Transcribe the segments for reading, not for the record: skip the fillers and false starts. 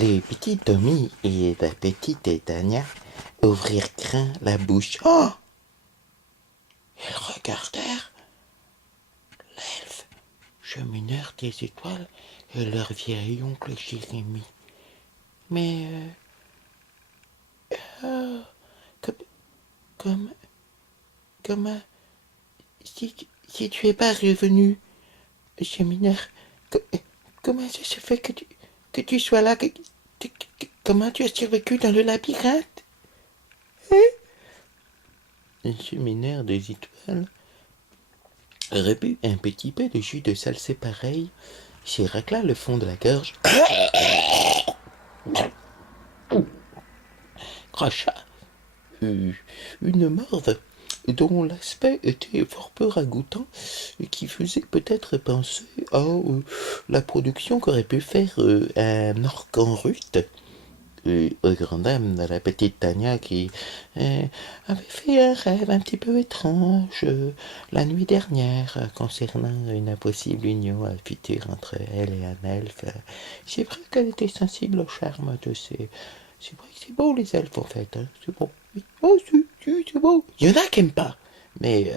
Le petit Tommy et la petite Tania ouvrirent grand la bouche. Oh! Ils regardèrent l'elfe, chemineur des étoiles, et leur vieil oncle Jérémie. Mais, comme, comme, comment, si tu es pas revenu, chemineur, co- comment ça se fait que tu sois là, comment tu as survécu dans le labyrinthe? Le chemineur des étoiles rebu un petit peu de jus de salsé pareil, s'y racla le fond de la gorge, cracha une morve dont l'aspect était fort peu ragoûtant et qui faisait peut-être penser à la production qu'aurait pu faire un orc en rut. Aux grandes dames de la petite Tania qui avait fait un rêve un petit peu étrange la nuit dernière concernant une possible union future entre elle et un elfe. C'est vrai qu'elle était sensible au charme de ces... C'est vrai que c'est beau les elfes en fait, hein, c'est beau. Oui. Oh, c'est beau. Il y en a qui aiment pas, mais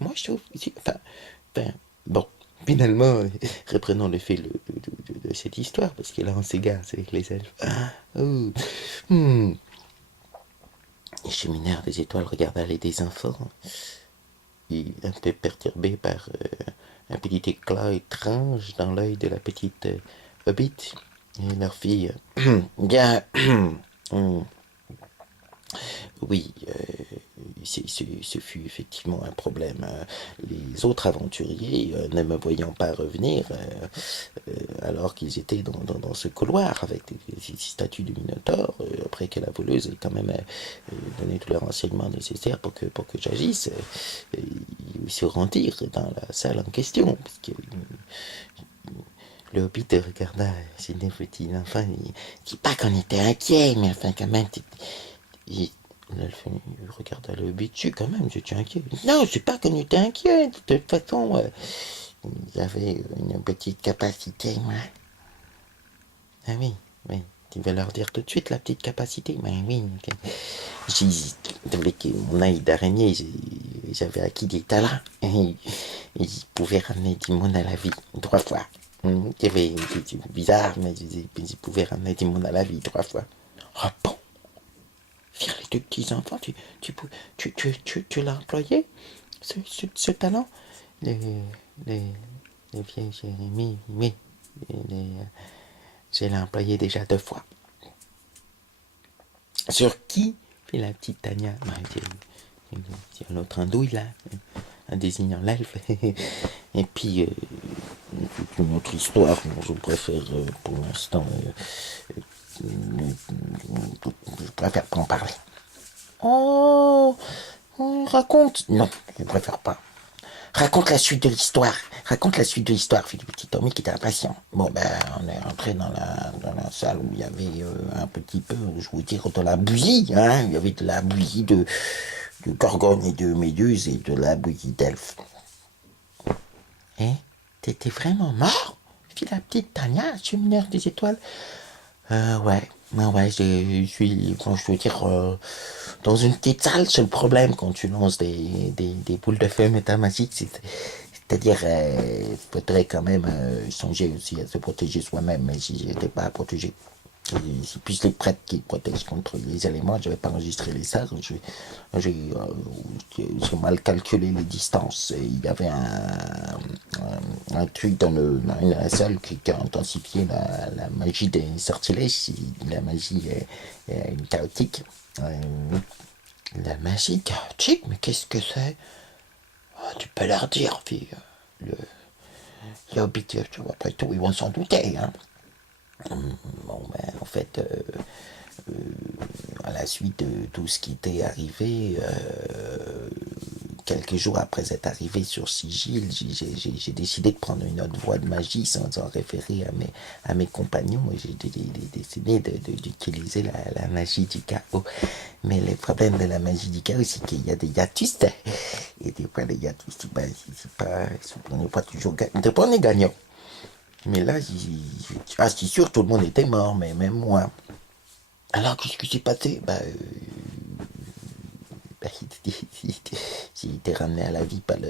moi je trouve... Enfin, bon. Finalement, reprenons le fil de cette histoire, parce que là on s'égare avec les elfes. Oh. Hmm. Les chemineurs des étoiles regardaient les des enfants, et un peu perturbés par un petit éclat étrange dans l'œil de la petite Hobbit. Et leur fille, bien, oui, ce fut effectivement un problème. Les autres aventuriers, ne me voyant pas revenir, alors qu'ils étaient dans ce couloir avec ces statues du Minotaure, après que la voleuse ait quand même donné tous les renseignements nécessaires pour que j'agisse, ils se rendirent dans la salle en question, parce que le hobbit regarda ses deux petits enfants, il dit pas qu'on était inquiets, mais enfin quand même, il, l'elfe regarda le hobbit, quand même, j'étais inquiet. Non, c'est pas qu'on était inquiet, de toute façon, il avait une petite capacité, moi. Ah oui, oui. Tu vas leur dire tout de suite la petite capacité. Mais oui, que mon œil d'araignée, j'avais acquis des talents. Et je pouvais ramener du monde à la vie 3 fois. C'était bizarre, mais je pouvais ramener du monde à la vie 3 fois. Ah bon? Faire les deux petits enfants, tu l'as employé, ce talent? Les, les, les vieilles Jérémie, oui. Les, je l'ai employé déjà 2 fois. Sur qui? Fit la petite Tania. C'est un autre andouille là, en désignant l'elfe. Et puis, c'est une autre histoire. Je préfère pour l'instant, je préfère pas en parler. Oh, raconte. Non, je préfère pas. Raconte la suite de l'histoire. Raconte la suite de l'histoire, fit le petit Tommy qui était impatient. Bon, ben, on est rentré dans la salle où il y avait un petit peu, je vous dire, de la bouillie, hein. Il y avait de la bouillie de gorgones et de méduses et de la bouillie d'elfes. Hein? T'étais vraiment mort? Fit la petite Tania, chemineur des étoiles. Ouais. Ouais, je suis, quand je veux dire, dans une petite salle, c'est le problème quand tu lances des boules de feu métamagiques, c'est-à-dire, il faudrait quand même songer aussi à se protéger soi-même, mais si j'étais pas protégé, c'est plus les prêtres qui protègent contre les éléments. Je vais pas enregistrer les salles. J'ai mal calculé les distances. Et il y avait un truc dans la salle qui a intensifié la magie des sortilèges. La magie est chaotique. La magie chaotique, mais qu'est-ce que c'est? Oh, tu peux leur dire, fille. Le, les hobbits, après tout, ils vont s'en douter. Hein. Bon, ben, en fait, à la suite de tout ce qui était arrivé, quelques jours après être arrivé sur Sigil, j'ai décidé de prendre une autre voie de magie sans en référer à mes compagnons et j'ai décidé d'utiliser la magie du chaos. Mais le problème de la magie du chaos, c'est qu'il y a des hiatus. Et des fois, les hiatus, ben, on n'est pas toujours gagnant. On n'est pas gagnant. Mais là, c'est sûr, tout le monde était mort, mais même moi. Alors, qu'est-ce qui s'est passé? J'ai été ramené à la vie par le.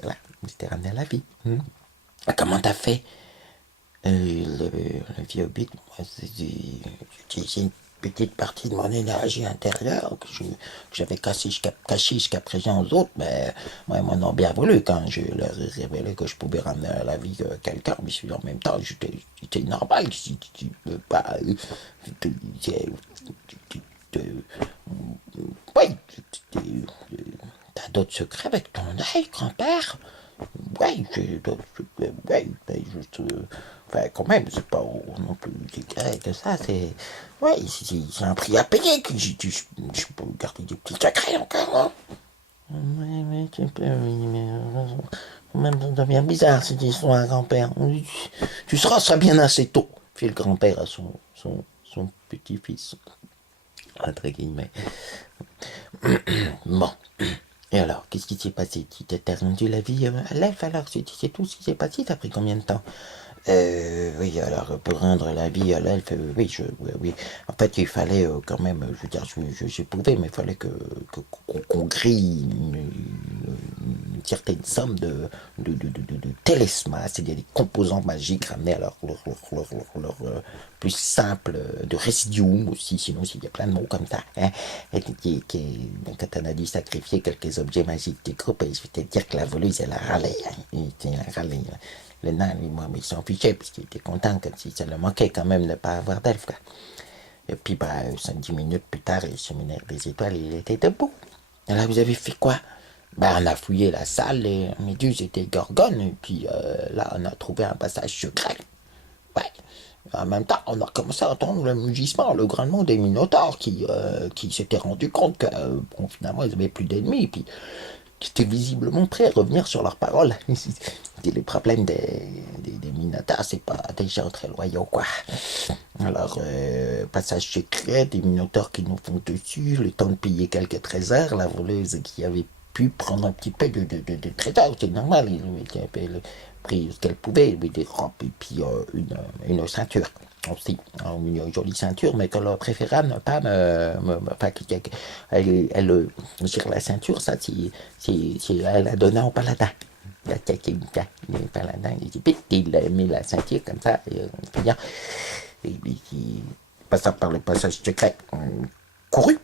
Voilà, j'ai été ramené à la vie. Comment t'as fait? Le vieux Hobbit, moi, c'est une petite partie de mon énergie intérieure que j'avais caché jusqu'à présent aux autres, mais moi, ils m'en ont bien voulu quand je leur ai révélé que je pouvais ramener à la vie quelqu'un, mais en même temps, j'étais normal, si tu veux pas. Oui, t'as d'autres secrets avec ton œil, grand-père? Ouais, ouais, ben, juste, enfin, quand même, c'est pas non plus déclaré que ça, c'est, ouais, c'est un prix à payer que je peux garder des petits secrets encore, hein. Ouais, mais tu peux, oui, mais même ça devient bizarre cette histoire, grand-père. Tu seras bien assez tôt, fit le grand-père à son petit-fils, entre guillemets. Bon. Et alors, qu'est-ce qui s'est passé? Tu t'es rendu la vie à l'elfe alors? C'est tout ce qui s'est passé? Ça a pris combien de temps? Oui, alors pour rendre la vie à l'elfe, oui, oui, oui. En fait, il fallait quand même, je veux dire, je pouvais, mais il fallait qu'on grille une certaine somme de télesmas, c'est-à-dire des composants magiques ramenés à leur plus simple, de résidium aussi, sinon il y a plein de mots comme ça, hein, quand on a dû sacrifier quelques objets magiques du groupe, je vais te dire que la voleuse, elle a râlé, hein, elle a râlé, hein. Le nain, lui, moi, il s'en fichait, parce qu'il était content, comme si ça le manquait quand même de ne pas avoir d'elfe, quoi. Et puis, 5-10 minutes plus tard, le séminaire des étoiles, il était debout. Et là, vous avez fait quoi? On a fouillé la salle, les méduses étaient gorgones, et puis là, on a trouvé un passage secret. Ouais. En même temps, on a commencé à entendre le mugissement, le grognement des minotaures qui s'étaient rendu compte que, bon, finalement, ils n'avaient plus d'ennemis, et puis qui étaient visiblement prêts à revenir sur leurs paroles. Les problèmes des minotaures, c'est pas des gens très loyaux, quoi. Alors, passage secret, des minotaures qui nous font dessus, le temps de payer quelques trésors, la voleuse qui avait pu prendre un petit peu de trésors, c'est normal, il avait pris ce qu'elle pouvait, des robes et puis une ceinture aussi, une jolie ceinture, mais qu'elle préféra ne pas enfin, sur la ceinture, ça, elle a donné au paladin. Le paladin, il a mis la ceinture comme ça, et qui passa par le passage secret, couru.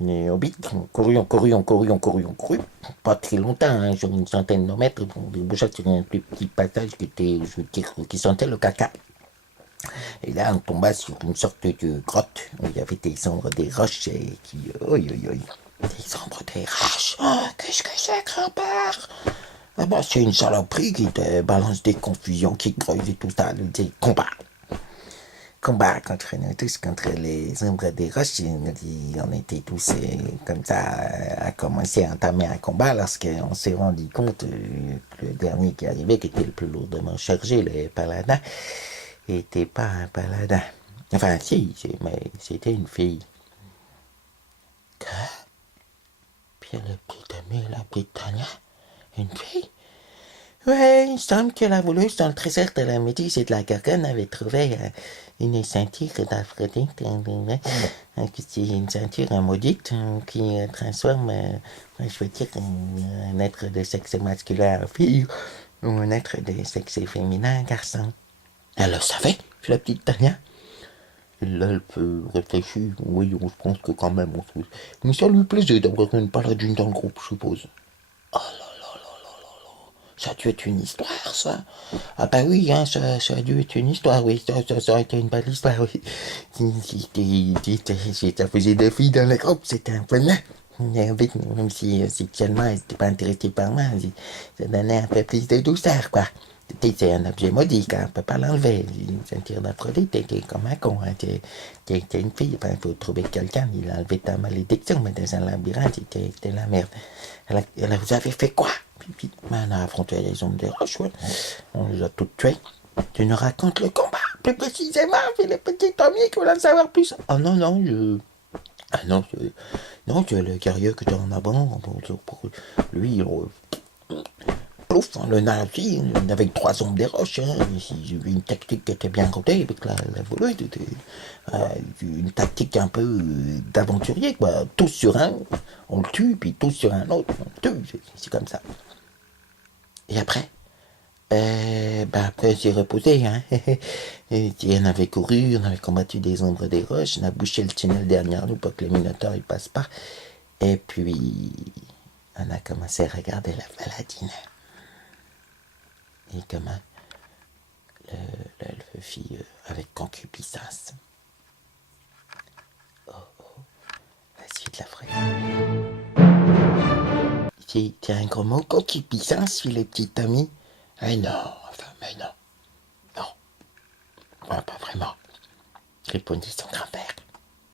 Les hobbits ont couru, ont couru, ont couru, ont couru, ont couru. Pas très longtemps, hein, sur une centaine de mètres. On déboucha sur un plus petit passage qui était, je veux dire, qui sentait le caca. Et là, on tomba sur une sorte de grotte où il y avait des ombres des roches et qui. Oi, oi, oi. Des ombres des roches. Oh, qu'est-ce que c'est, grand-père? Ah bah, c'est une saloperie qui te balance des confusions, qui creuse et tout ça, des combats. Combat contre nous tous, contre les ombres des roches. On était tous comme ça à commencer à entamer un combat lorsqu'on s'est rendu compte que le dernier qui arrivait, qui était le plus lourdement chargé, le paladin, n'était pas un paladin. Enfin, si, mais c'était une fille. Que? Puis le petit ami, la petite Tania, une fille? Ouais, il semble que la voleuse dans le trésor de la méduse et de la gargone avait trouvé une ceinture d'Aphrodite. C'est une ceinture maudite qui transforme, je veux dire, un être de sexe masculin en fille ou un être de sexe féminin en garçon. Elle le savait, la petite Tania. L'elfe réfléchit. Oui, je pense que quand même, mais ça lui plaisait d'avoir une paladine dans le groupe, je suppose. Oh là là là là là là. Ça a dû être une histoire, ça. Ah bah oui, hein, ça a dû être une histoire, oui. Ça a été une belle histoire, oui. Ça faisait des filles dans le groupe, c'était un peu nain. Même si sexuellement, elle n'était pas intéressée par moi, ça donnait un peu plus de douceur, quoi. C'est un objet maudit, on ne peut pas l'enlever. Une ceinture d'Aphrodite, t'es comme un con, hein. T'es une fille, il faut trouver quelqu'un, il a enlevé ta malédiction, mais dans un labyrinthe, t'es la merde. Elle vous avez fait quoi? Puis, on a affronté les hommes des roches, ouais. On les a toutes tués. Tu nous racontes le combat, plus précisément, puis le petit Tommy qui voulait en savoir plus. Oh non, non, Ah non, c'est le guerrier que t'as en avant, pour lui, plouf, le nain aussi, avec 3 ombres des roches. Hein. J'ai vu une tactique qui était bien rodée avec la voleuse. Une tactique un peu d'aventurier, quoi. Tous sur un, on le tue, puis tous sur un autre, on le tue. C'est comme ça. Et après après, j'ai reposé, hein. Et on avait couru, on avait combattu des ombres des roches, on a bouché le tunnel derrière nous pour que les minotaures ils passent pas. Et puis, on a commencé à regarder la paladine. Et comment l'elfe fit avec concupiscence. La suite la ferait. C'est un gros mot, concupiscence, fit les petits amis. Eh non, enfin, mais non. Non, pas vraiment, répondit son grand-père.